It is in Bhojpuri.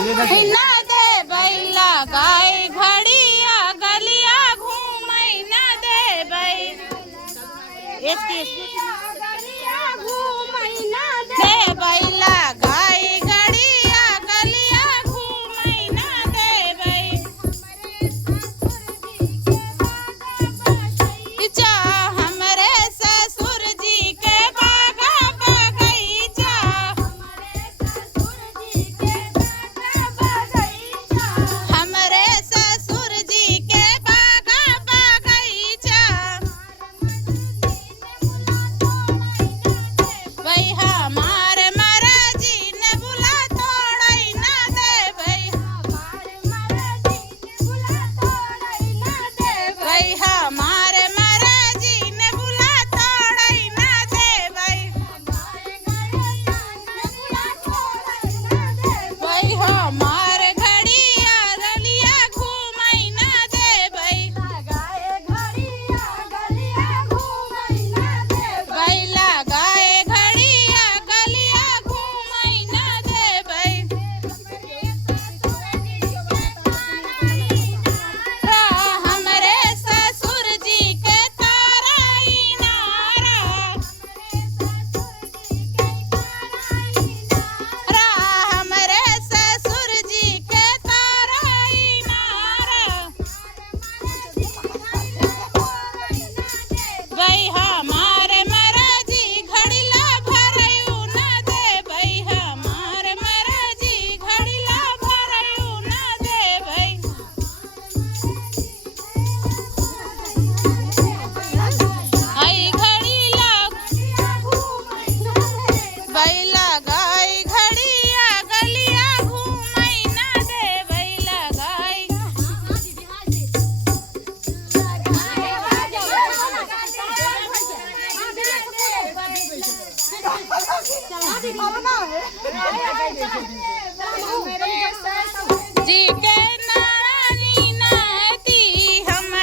ना दे बैला गाय घड़िया गलिया घूमई ना दे बैला गाय घड़िया गलिया घूमई ना दे जा हमरे ससुर जी के बागा बगीचा हमरे ससुर जी के बागा बगीचा भाई हमारे महाराजी ने बुला तोड़ई ना दे भाई हमारे महाराजी ने बुला तोड़ई ना दे भाई हमारे घड़िया गलिया घूमई ना दे बैला गाय घड़िया गलिया घूमई ना दे हमरे ससुर जी के ताराई नारा हमरे ससुर जी के ताराई नारा भाई हमारे महाराजी घड़िला भरयू ना दे हमारे महाराजी घड़िला भरयू ना दे आई घड़िला बैला गाय घड़िया गलिया घूमई ना दे बैला गाय चला